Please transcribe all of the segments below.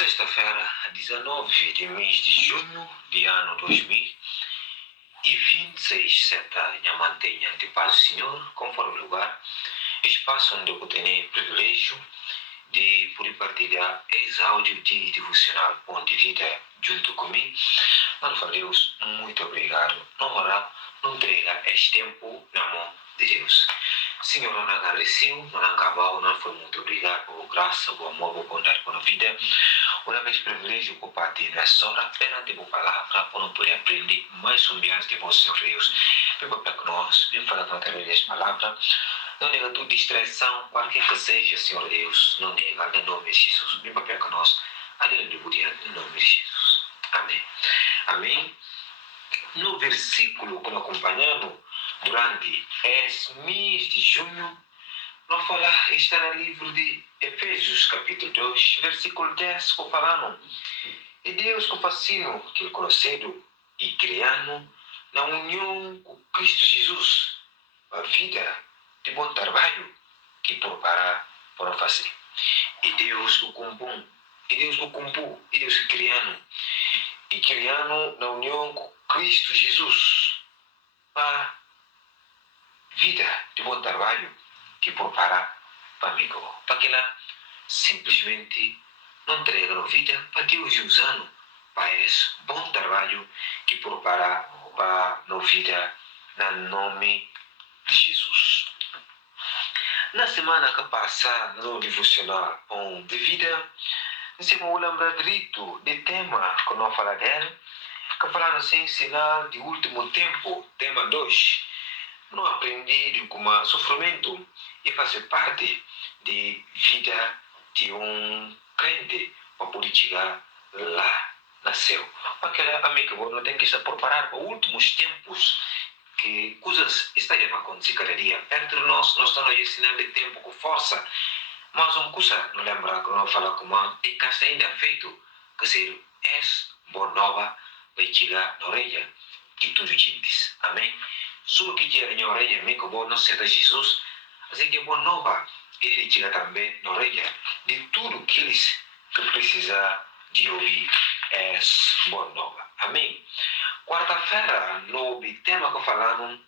Sexta-feira, 19 de mês de junho de ano 2026, seta minha mantenha de paz do Senhor, conforme o lugar, espaço onde eu tenho privilégio de poder partilhar esse áudio de devocional Pão de Vida junto comigo. Mano, Deus, muito obrigado. Não orar, não entrega este tempo na mão de Deus. Senhor, não agradeceu, não acabou, não foi muito obrigado por graça, por amor, por bondade, por vida. Uma vez privilégio por partir nessa hora, apenas de boa palavra, para não poder aprender mais sobre as devoções de Deus. Vem para nós, vem falar com através desta palavra. Não nega tua distração, qualquer que seja, Senhor Deus, não nega, em nome de Jesus. Vem para com nós, aleluia, em nome de Jesus. Amém. Amém. No versículo que nós acompanhamos durante esse mês de junho, nós falamos, está no livro de Efésios, capítulo 2, versículo 10, que falamos, e Deus que fascina que ele conhecido e criando na união com Cristo Jesus, a vida de bom trabalho que prepara para fazer. E Deus que compõe, e Deus que compõe, e Deus que criando na união com Cristo Jesus, a vida de bom trabalho que prepara para mim, para que ela simplesmente não entrega a vida para Deus usando para esse bom trabalho que prepara para a vida no nome de Jesus. Na semana que passa no devocional Pão de Vida, você vai lembrar direito do tema que nós falamos dele, que falando assim, sinal de último tempo, tema 2. Não aprendi como sofrimento e fazer parte de vida de crente para poder chegar lá no céu. Aquela amiga não tem que estar preparado para os últimos tempos que coisas estão a acontecer cada dia. Perto de nós estamos a ensinar de tempo com força, mas uma coisa não lembra que nós falamos como é que está ainda feito, que ser é boa nova vai chegar na orelha de todos os gentes. Amém? Só que chega na orelha, me que vou não ser de Jesus, assim que é boa nova, ele chega também na orelha de tudo que eles que precisam de ouvir é boa nova. Amém? Quarta-feira, no tema que falamos,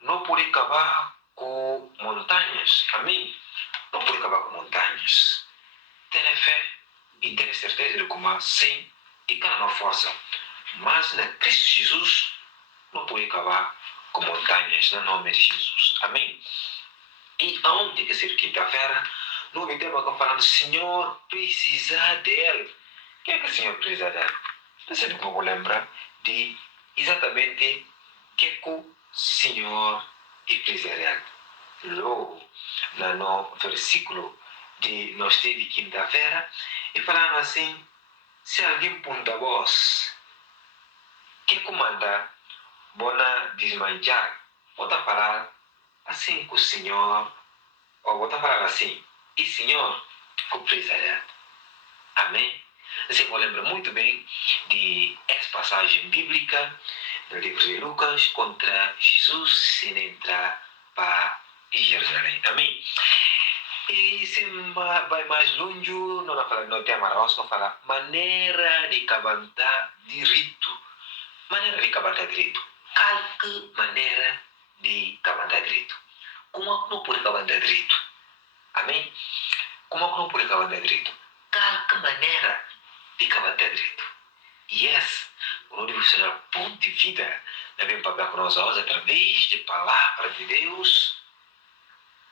não pode acabar com montanhas. Amém? Não pode acabar com montanhas. Tenha fé e tenha certeza de como sim e cada força. Mas na Cristo Jesus não pode acabar com montanhas no nome de Jesus. Amém? E aonde que ser quinta-feira, no tema que falamos, Senhor precisa dele. O que é que o Senhor precisa dele? Não sei como vou lembrar de exatamente o que o Senhor precisa dele. Logo, no versículo de nós de quinta-feira, e falando assim, se alguém punta a voz, que comanda, bona desmanchar, bota parar assim com o Senhor, ou bota parar assim, e Senhor, que precisa dele. Amém? Você lembra muito bem de essa passagem bíblica no livro de Lucas contra Jesus sem entrar para Jerusalém. Amém? E se vai mais longe, não tem amarroso, não fala maneira de cabantar direito. Maneira de cabantar direito. Qualquer maneira de cabantar direito. Como é que não pode cabantar direito? Amém? Como é que não pode cabantar direito? Qualquer maneira de cabantar direito. Yes, o devocional Pão de Vida deve papel com nós hoje através de palavra de Deus,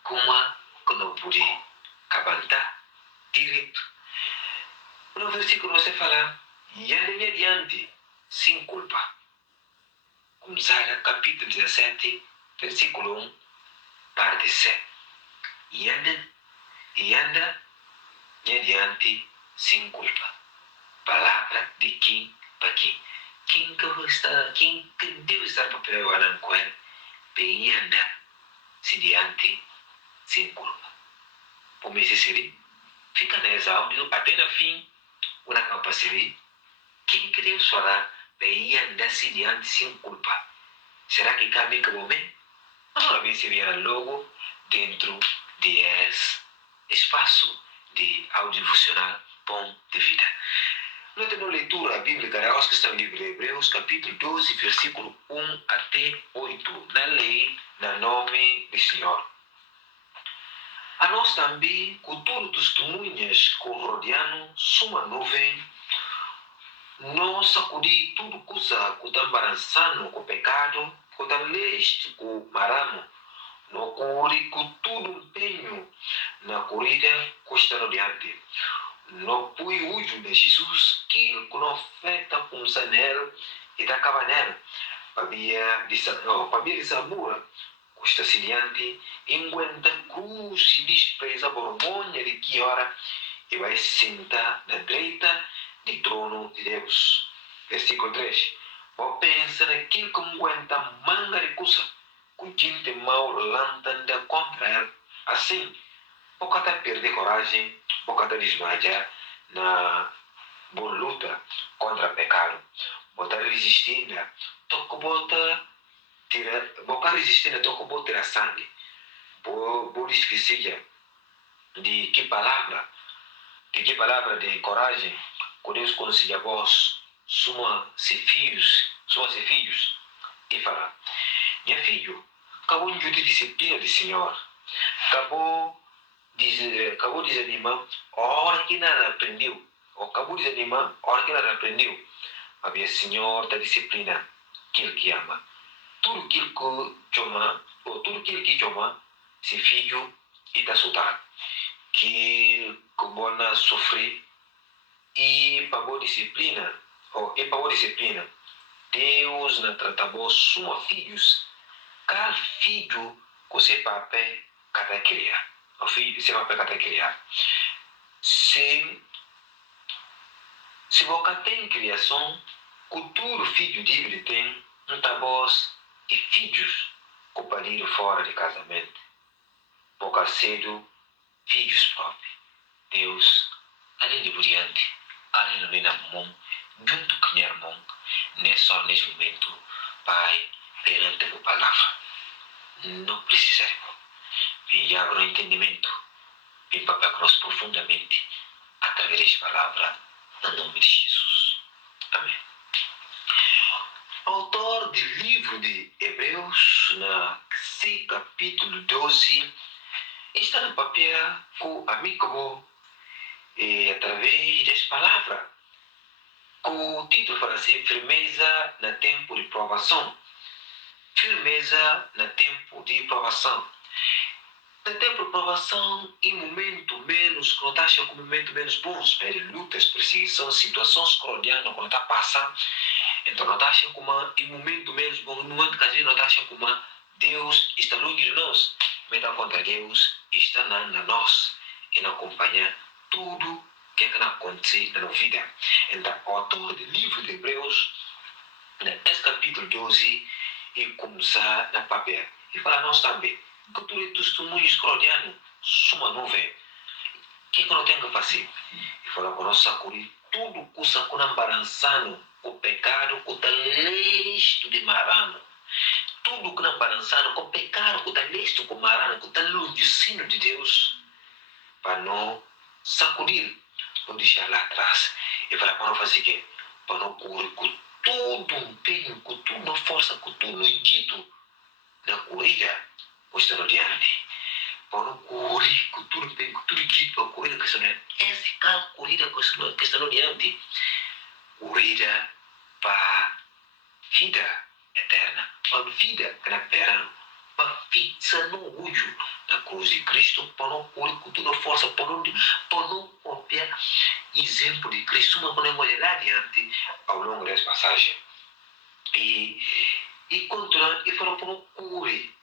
como é que não pode cabantar direito. No versículo você fala, e ande adiante, sem culpa. Começar capítulo 17, versículo 1, parte 7. E anda adiante, sem culpa. Palavra de quem para quem. Quem que Deus está para preparar com ele, bem anda se diante, sem culpa. Por me ser fica nesse áudio até no fim, uma capacidade. Quem que Deus falar, bem anda se diante, sem culpa. Será que cabe que momento? Não, bem se vier logo dentro de esse espaço de audiovisual pão de vida. Nós temos leitura bíblica, nós que estamos no livro de Hebreus, capítulo 12, versículo 1 até 8, na lei, no nome do Senhor. A nós também, com todos os testemunhas que rodeam suma nuvem, não sacudir tudo coisa que está embaraçando com o pecado, que está leste com o maramo, não corre com tudo empenho na corrida que está no diante. Não põe o uso de Jesus, que não afeta com o sanel e da cabanel, para de Samura, que está se diante, enquanto cruz e despreza a vergonha de que hora e vai sentar na direita do trono de Deus. Versículo 3. Ou pensa naquilo que aguenta manga de coisa, que gente mal lanta contra ele. Assim, pouco até perder coragem, pouco até desmaiar na boa luta contra o pecado. Botar resistindo, toco bota, botar resistindo, toco bota tirar sangue. Por isso que seja, de que palavra de coragem, que Deus conselha a vós, suma se filhos, e fala, minha filho, acabou de disciplina do Senhor, acabou desanimar a hora que nada aprendeu, ou acabou de desanimar a hora que nada aprendeu, havia Senhor da disciplina, aquele que ama, tudo aquilo que chama, se filho e está soltado, que bona sofrer e para disciplina, Deus não trata suma filhos, cada filho que se papel cada criar, o filho se papel cada criar. Se você tem criação, cultura filho livre tem, não tá vós e filhos que pariram fora de casamento, pouca cedo filhos próprios. Deus, além de brilhante, além de na mão, junto com minha irmão, só nesse momento, Pai, perante a palavra, não precisa, e abra o entendimento, e papel conosco profundamente, através desta palavra, no nome de Jesus. Amém. O autor do livro de Hebreus, na capítulo 12, está no papel com amigo e através desta palavra, com o título fala assim, firmeza no tempo de provação. Firmeza no tempo de provação. No tempo de provação, em momento menos, quando está achando com momento menos bons, lutas, perseguição, situações cronianas, quando está passando, então não está achando como em momento menos bom, no momento que a gente não está achando como Deus está longe de nós, mas está contra Deus, está na nós e não acompanha tudo que acontece na vida. Então, o autor do livro de Hebreus, nesse capítulo 12, e começar na papel. E fala nós também, que tudo é testemunhos cronianos, suma nuvem. O que eu tenho que fazer? E fala com nós sacudir tudo que está embaraçando, o pecado que está listo de marano. Tudo que está embaraçando, o pecado que está listo com marano, que está longe de Deus, para não sacudir, não deixar lá atrás. E para não fazer o quê? Para não correr com todo empenho, com toda força, com todo dito na corrida, que está no diante. Para não correr com todo empenho, com todo dito para a corrida que está no diante. Essa é a corrida que está no diante. Corrida para a vida eterna, para a vida que não espera, para fixar no olho da cruz de Cristo, para não correr com toda força, para não copiar exemplo de Cristo, mas para não olhar adiante ao longo dessa passagem. E continuar, e falar para não correr,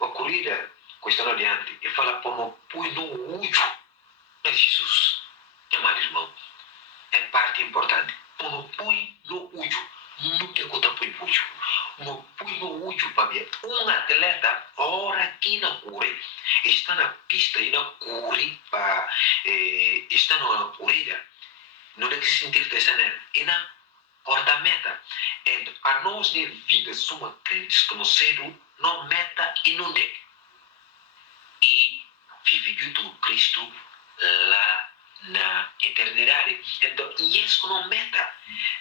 a corrida que está no adiante, e falar para não pôr no olho de Jesus. Amado irmão, é parte importante. Não põe no olho, não tem conta põe no olho. Não põe no olho para ver. Um atleta, hora que não corre, está na pista e não corre para está na corrida, não deve se sentir pensando e não corta a meta. Então, a nós de vida somos crentes conhecidos, não meta e não deve. E vive junto com Cristo lá na eternidade. Então, isso não meta.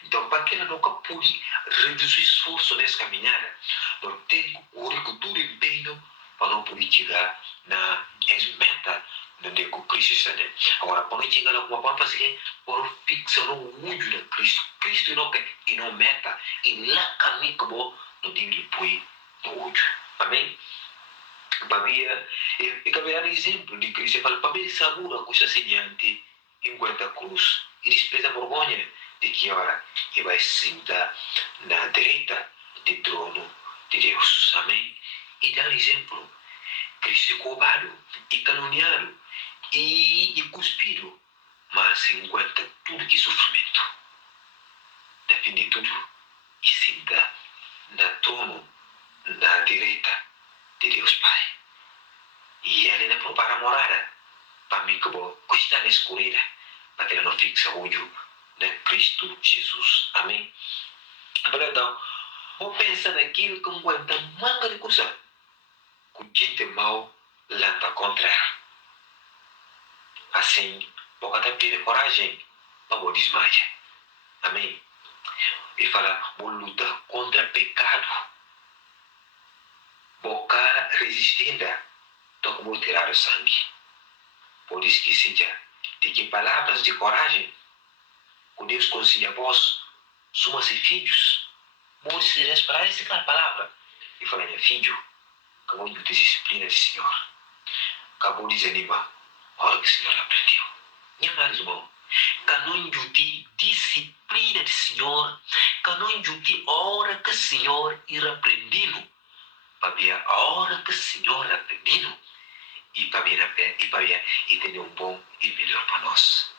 Então, para que ela nunca pode reduzir esforço nessa caminhada, não tem o todo empenho para não poder chegar na meta onde o Cristo está. Agora, quando chegar lá, como vamos fazer? Por fixar no olho de Cristo. Cristo não quer, e não meta, e lá caminho que bom, não tem depois no olho. Amém? Para e caberá exemplo de Cristo. Ele fala, para ver sabor a coisa semelhante enquanto a cruz. E despreza a vergonha de que hora ele vai sentar na direita do trono de Deus. Amém? E dá exemplo. Cristo é cobrado e caluniado e cuspido, mas enquanto tudo que sofrimento, da fim de tudo, e senta na trono da direita de Deus Pai. E ele ainda prepara a morada para mim que vou custar na escuridão, para que ele não fixe o olho de Cristo Jesus. Amém? Então, vou pensar naquilo que aguenta manga de coisa, que gente mal lanta contra. Assim, vou até ter coragem para vou desmaiar. Amém? E fala, vou lutar contra pecado. Vou resistir, então vou tirar o sangue. Por isso que seja, de que palavras de coragem, com Deus consiga vós, somos filhos. Vou esperar essa palavra. E fala, meu filho, acabou de disciplina do Senhor. Acabou de desanimar. A hora que o Senhor aprendeu. Minha mãe, irmão, canon de disciplina do Senhor, canon de hora que o Senhor irá aprendendo, para ver a hora que o Senhor aprendendo, e para ver e ter um bom e melhor para nós.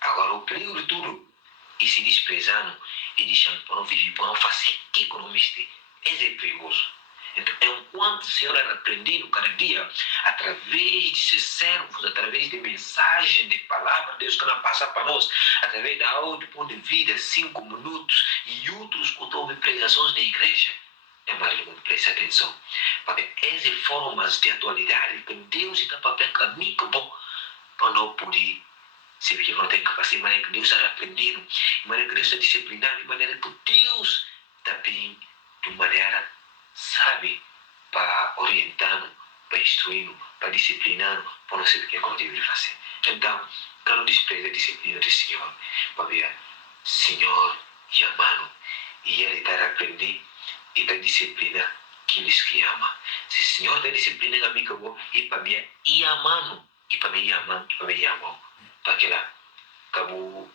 Agora, o perigo de tudo, e se desprezando, e deixando para não viver, para não fazer, que economista, esse é perigoso. Então, enquanto o Senhor era aprendido cada dia, através de seus servos, através de mensagem, de palavra, Deus que não passa para nós, através da áudio, ponto de vida, 5 minutos, e outros que ouvem pregações da igreja, é mais muito preste atenção. Porque essas formas de atualidade que Deus está para pegar muito bom, para não poder se que não tem capacidade, de maneira que Deus está aprendendo, de maneira que Deus está disciplinando, de maneira que Deus também, de maneira, sabe, para orientando, para instruindo, para disciplinando, para não saber o que é que deve fazer. Então, não despreza a disciplina do Senhor, para ver, Senhor e amado, e Ele está aprendendo e está disciplinando aqueles que ama. Se o Senhor está disciplinando a mim, que eu vou, e para mim, e amando, e para mim, amando, e para mim, amando. Porque lá, acabou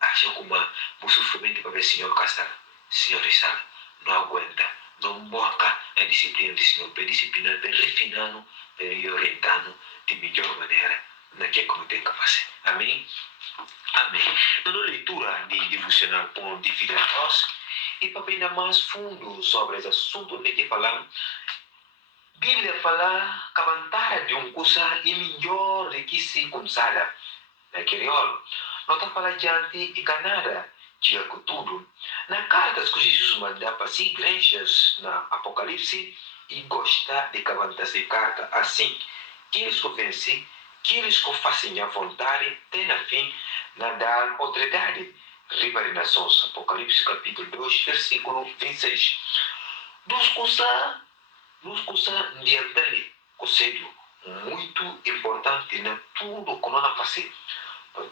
achando como o sofrimento para ver o Senhor castar. Senhor está, não aguenta, não morca a disciplina do Senhor, para disciplinar, para refinando, para ir orientando de melhor maneira naquilo que tem que fazer. Amém? Amém. Na leitura de devocional Pão de Vida a nós, e para ainda mais fundo sobre esse assunto de que falamos, a Bíblia fala que a vantagem de coisa é melhor do que se começara naquele ano. Não está falando diante e canada, diga com tudo. Na carta que Jesus manda para as igrejas na Apocalipse, e gosta de que essa carta assim, que eles convencem, que eles fazem a vontade, tem a fim na dar autoridade. Riba Nações, Apocalipse capítulo 2, versículo 26. Duas coisas ambientales, conselho muito importante na tudo que nós fazemos.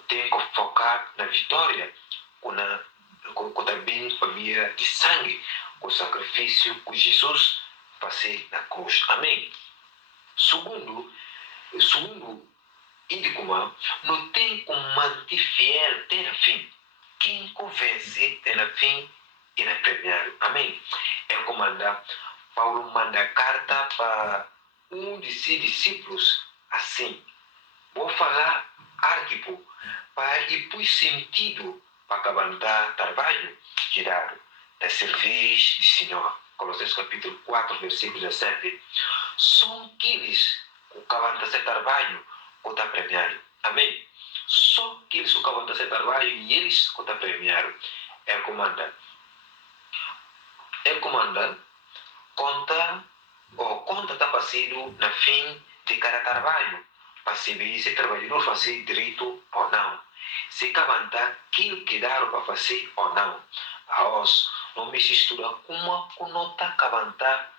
Tem que focar na vitória, com também família de sangue, com o sacrifício que Jesus fez na cruz. Amém? Segundo, Idicuma, não tem como manter fiel até o fim. Quem convence até o fim e na premiado. Amém? É comandar. Paulo manda carta para de seus discípulos assim. Vou falar arquivo para e pus sentido para cabantar trabalho tirado da serviço do Senhor. Colossenses capítulo 4, versículo 17. São aqueles que cabantam esse trabalho que está premiado. Amém? Só aqueles que cabantam esse trabalho e eles que está premiado. É comanda. É comanda. Conta está passando na fim de cada trabalho. para saber se o trabalhador fazer direito ou não. Se cavantar aquilo que dá para fazer ou não. Aos não me estuda como nota cavantar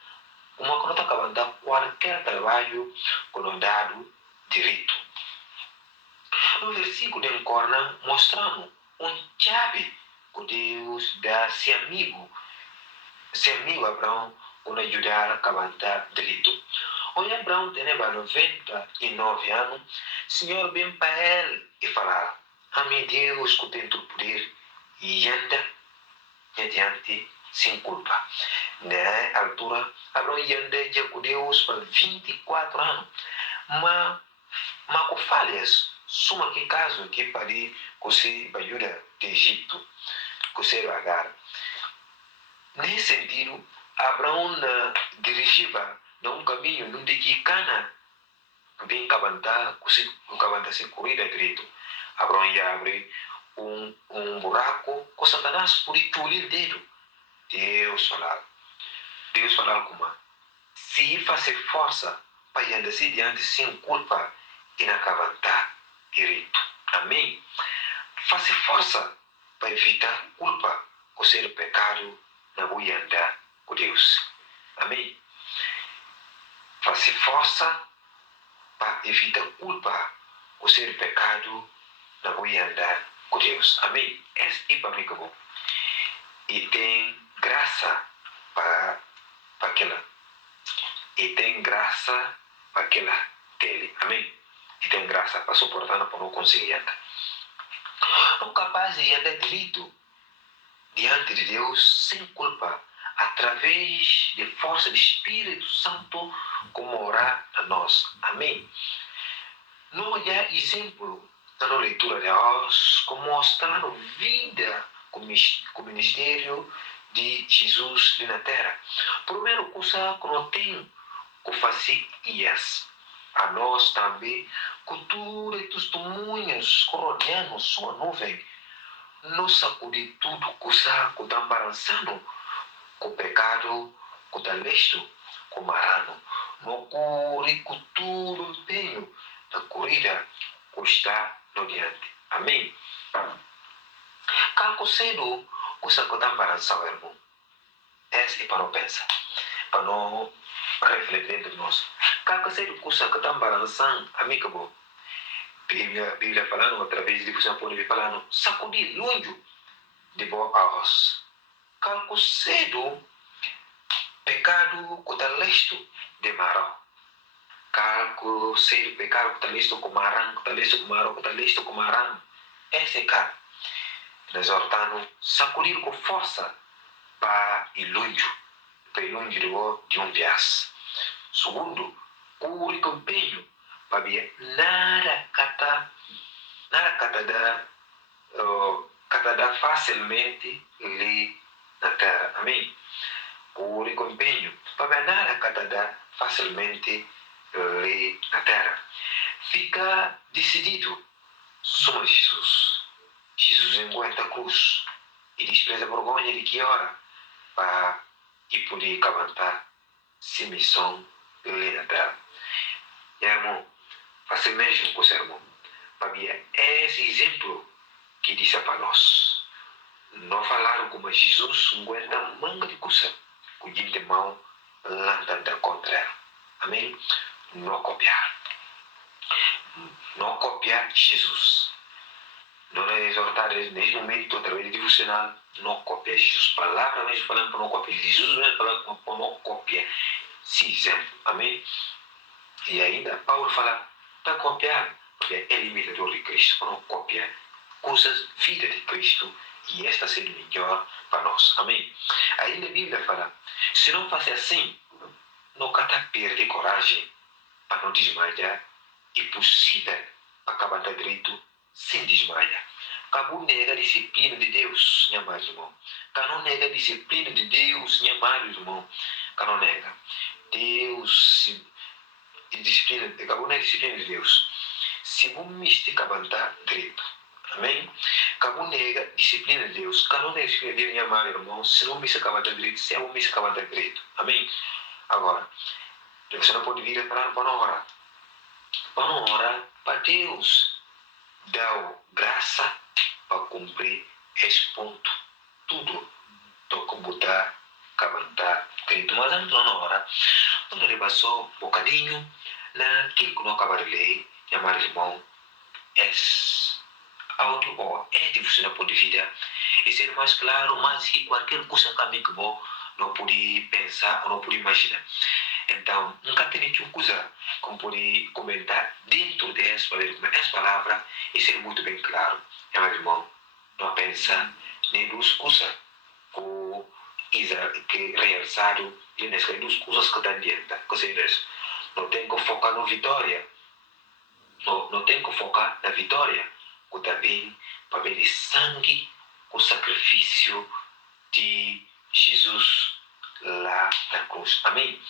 qualquer trabalho que não dado direito. No versículo de Encorna, mostramos chave que Deus dá se amigo Abraão para ajudar a cavantar direito. Onde Abraão tem 99 anos, o Senhor vem para ele e fala: meu Deus que tem todo poder e anda mediante sem culpa. Na altura, Abraão anda com Deus por 24 anos. Mas com falhas, suma que caso que pare com se ajuda de Egito, com se Agar. Nesse sentido, Abraão dirigia num caminho onde que Cana vem cavantar sem corrida direito. Abraão ia abrir um buraco com Satanás por entulir o dedo. Deus falar como se fazer força para andar se diante sem culpa e na cavantar direito. Amém? Fazer força para evitar culpa ou ser pecado na boa andar com Deus. Amém? Fazer força para evitar culpa ou ser pecado na boa andar com Deus. Amém? Esse é para mim que é bom. E tem graça para aquela. E tem graça para aquela dele. Amém? E tem graça para suportar para não conseguir andar. Não capaz de andar direito diante de Deus sem culpa, através de força do Espírito Santo, como orar a nós. Amém? Não há exemplo na leitura de hoje como mostrar a vida com o ministério de Jesus na terra. Primeiro coisa que não tem que fazer a nós também, cultura e testemunhos coronianos, sua nuvem, não sacudir tudo que está embaraçando, com o pecado, com o leste, com o marano, não corre com tudo o empenho da corrida que está no diante. Amém? Calco cedo, o que está embaraçando, irmão. Esse é para não pensar, para não refletir dentro de nós. Calco cedo, o que está embaraçando, amigo bom. Bíblia falando, através de você pode ver falando, sacudir longe de boa arroz. Calco cedo, pecado que está leste de marão. Calco cedo, pecado que está leste com marão, que está leste com marão, que está leste com marão. Esse é cara. Exortando, sacudir com força para ir longe de um viés. Segundo, cure com empenho para ver nada dá facilmente ali na terra. Amém? Cure com empenho para ver nada dá facilmente ali na terra. Fica decidido sobre Jesus. Jesus aguenta a cruz e despreza a vergonha de que hora para poder cavantar se missão ali na terra. Irmão, faça mesmo com o seu irmão. Para ver esse exemplo que disse para nós. Não falaram como Jesus aguenta manga de coisa, com de mão lantanda contra ela. Amém? Não copiar. Não copiar Jesus. Não é exortar nesse momento, através de devocional, não copiar Jesus. Palavra mesmo falando para não copiar Jesus, mesmo falando para não copiar esse exemplo. Amém? E ainda, Paulo fala para copiar, porque é imitador de Cristo, para não copiar coisas, vida de Cristo, e esta sendo melhor para nós. Amém? Ainda a Bíblia fala, se não fazer assim, não cata perder coragem para não desmaiar, é possível acabar da direito sem desmaiar. Acabou nega a disciplina de Deus, minha amada irmão. Não nega a disciplina de Deus, minha amada irmão. Não nega. Deus, acabou na disciplina de Deus. Se você me cabantar direito. Amém? Acabou nega a disciplina de Deus. Não nega a disciplina de Deus, minha amada irmão. Se não me cabantar direito, se eu me cabantar direito. Amém? Agora, você não pode vir para não orar. para não orar para Deus dar graça para cumprir esse ponto. Tudo toca botar, cabantar, querido, mas não na hora. Quando ele passou um bocadinho, naquilo que não acaba de ler, chamar irmão, é algo bom, é de você não pode vida, e ser mais claro, mais que qualquer coisa que bom não pode pensar ou não pode imaginar. Então, nunca tem nenhuma coisa como pode comentar dentro dessa palavra e ser muito bem claro. Meu irmão, não pensa nem duas coisas que realizado e nessas duas coisas que estão dentro. Ou seja, não tem que focar na vitória, não tem que focar na vitória, que também para ver o sangue, o sacrifício de Jesus lá na cruz. Amém?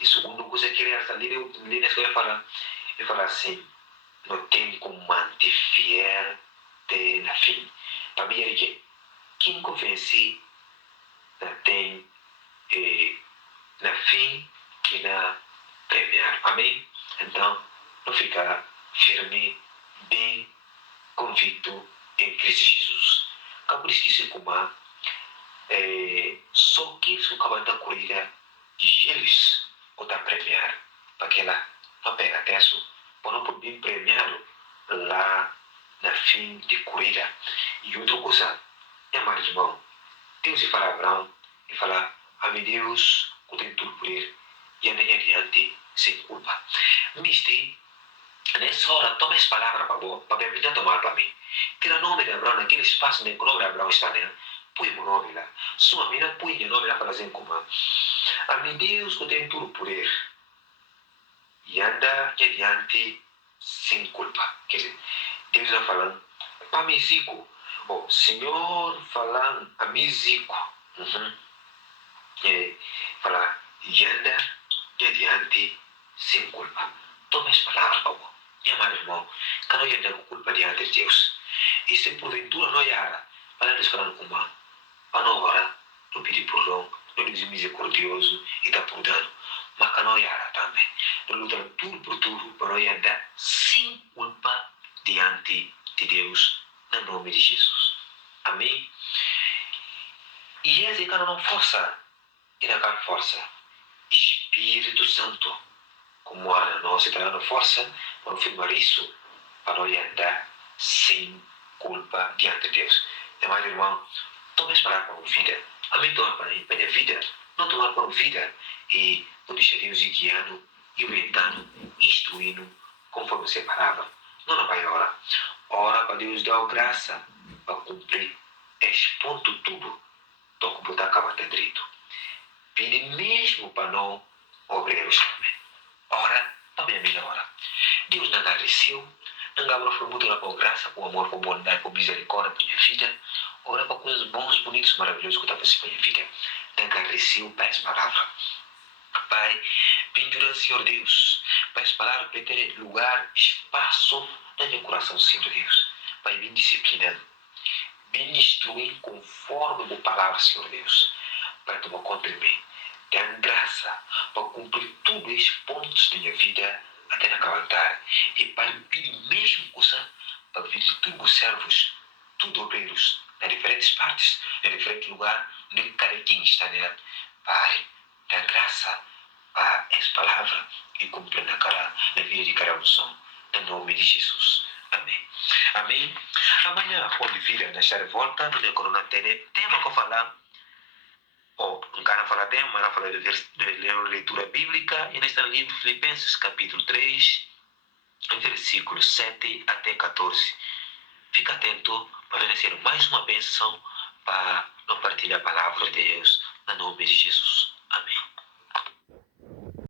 E segundo coisa que ele ali nessa ele fala assim, não tem como manter fiel até na fim. Para mim, ele que quem convence não tem na fim e na premiar. Amém? Então, não ficar firme, bem convicto em Cristo Jesus. Acabo de esquecer como só que isso acaba da corrida de eles ou da premiar, para que ela não pega ateso, para não poder premiado lá na fim de corrida. E outra coisa, é mais irmão, Deus se fala a Abraão e fala, a meu Deus, que tem tudo por ele, e anda adiante sem culpa. Mister, nessa hora, toma essa palavra para a vida tomar para mim. Tira o nome de Abraão naquele espaço que o nome de Abraão está nele. Põe o nome lá. Sua mina põe o nome lá para fazer como. A meu Deus, que tem tudo por ele. E anda adiante sem culpa. Quer dizer, Deus está falando para mim, Zico. O Senhor falando a mim, Zico. Uhum. Falar, e anda adiante sem culpa. Toma essa palavra, Paulo. Minha amado irmão, que não anda com culpa diante de Deus. E se porventura não era, para nos falando com uma, para não orar, não pedir perdão, não dizer misericordioso e dar perdão. Mas que não era também. Não lutar tudo por tudo para não andar sem culpa diante de Deus, no nome de Jesus. Amém? E esse cara não força, e não força. Espírito Santo, como a nossa italiana força, para afirmar isso, para orientar sem culpa diante de Deus. Meu irmão, tome essa palavra como vida. Amém, tome para a minha vida, não tomar como vida e não deixar Deus ir guiando, e orientando, instruindo, conforme você palavra. Não na vai hora. Ora para Deus dar graça para cumprir esse ponto tudo, toco botar a cama direito. Pede mesmo para não obreiros também. Ora, também a minha hora. Deus não agradeceu, não foi muito por graça, por amor, por bondade, por misericórdia, por minha vida. Ora para coisas boas, bonitas, maravilhosas que eu estava fazendo minha vida. Não agradeceu para essa palavra. Pai, pendura, Senhor Deus, para essa palavra para ter lugar, espaço no meu coração, Senhor Deus. Pai, bem disciplinando, bem instruindo conforme a palavra, Senhor Deus, para tomar conta de mim. Tenha graça para cumprir todos esses pontos da minha vida até na calendário. E para pedir mesmo coisa para vir de todos os servos, todos obreiros, nas diferentes partes, em diferentes lugares, onde cada quem está nela. Pai, tenha graça para essa palavra e cumprir na vida de cada um. Em nome de Jesus. Amém. Amém. Amanhã, quando vir nesta volta, no meu Corona tema que eu falar. Um cara fala bem, mas ela fala de leitura bíblica, e neste livro, Filipenses, capítulo 3, versículos 7 até 14. Fica atento para receber mais uma bênção para não partilhar a palavra de Deus, no nome de Jesus.